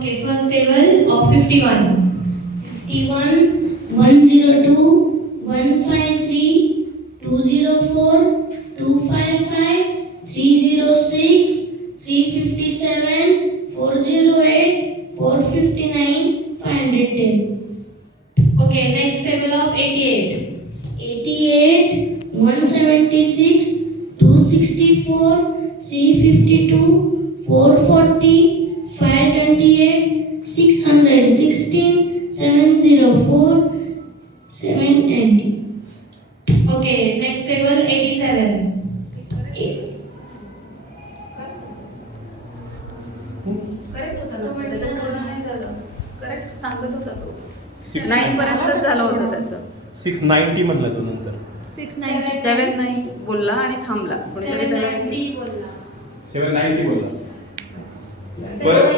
Okay, first table of 51. 51, 102, 153, 204, 255, 306, 357, 408, 459, 510. Okay, next table of 88. 88, 176, 264, 352, 440, 528, 616, 704, 780. Okay, next table 87. करेक्ट होता ना त्याचं पूर्ण नाही झालं करेक्ट सांगत होता तो 6 9 पर्यंत झालं होतं त्याचं 690 म्हणलं तो नंतर 697 नाही बोलला आणि थांबला कोणीतरी त्याला 790 बोलला. 790 बोलला. परत